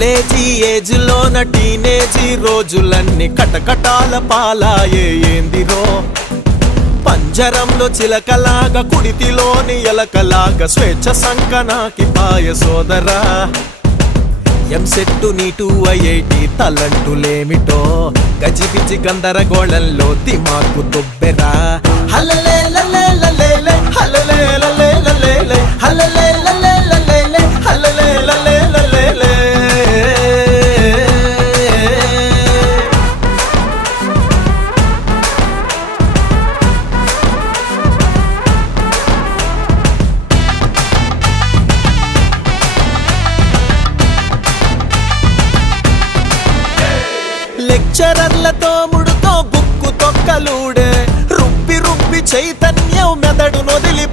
College age లోన టీనేజీ రోజులన్నీ కటకటాల పాలాయే ఏందిరో. పంజరంలో చిలకలాగా కుడితిలోని ఎలకలాగా స్వేచ్ఛ సంకనాకి పాయ సోదరా. ఎంసెట్టు నీటు ఐఐటి తలంటులేమిటో గజిబిజి గందరగోళంలో దిమాకు దుబ్బెరా. హల్లలే లలే లలేలే హల్లలే లలే లలేలే హల్లలే లలే లలేలే హల్లలే లలే లలేలే. లెక్చరర్లతో ముడుతో బుక్కు తొక్కలుడే రుబ్బి రుబ్బి చైతన్యం మెదడు నొదిలి